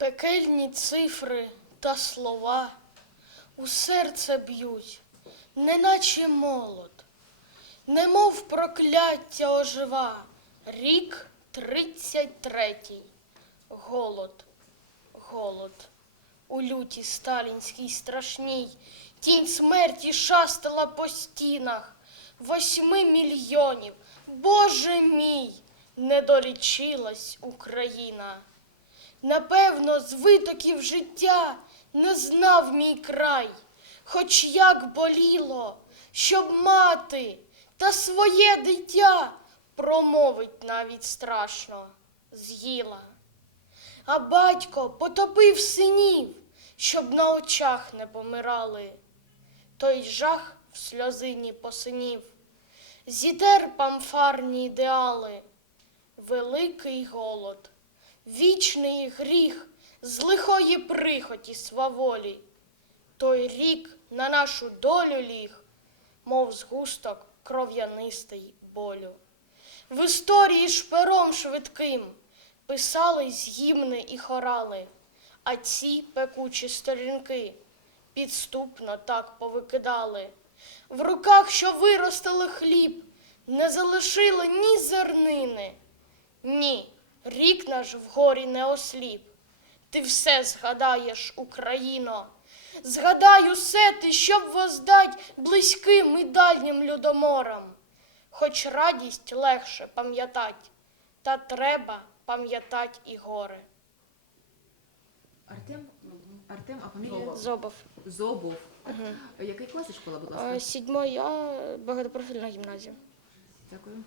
Пекельні цифри та слова у серце б'ють, неначе молот, немов прокляття ожива. Рік тридцять третій. Голод, голод. У люті сталінській страшній тінь смерті шастала по стінах. Восьми мільйонів, Боже мій, не долічилась Україна. Напевно, з витоків життя не знав мій край, хоч як боліло, щоб мати та своє дитя промовить навіть страшно, з'їла. А батько потопив синів, щоб на очах не помирали. Той жах в сльозині посинів, зітер памфарні ідеали, великий голод, вічний гріх з лихої прихоті сваволі. Той рік на нашу долю ліг, мов згусток кров'янистий болю. В історії шпером швидким писались гімни і хорали, а ці пекучі сторінки підступно так повикидали. В руках, що виростили хліб, не залишили ні зернини. Наш вгорі не осліп. Ти все згадаєш, Україно. Згадай усе ти, щоб воздать близьким і дальнім людоморам. Хоч радість легше пам'ятать, та треба пам'ятать і горе. Артем? Артем, а фамілія? Зобов. Зобов. Який клас і школа, будь ласка? Сідьмоя багатопрофільна гімназія. Дякую.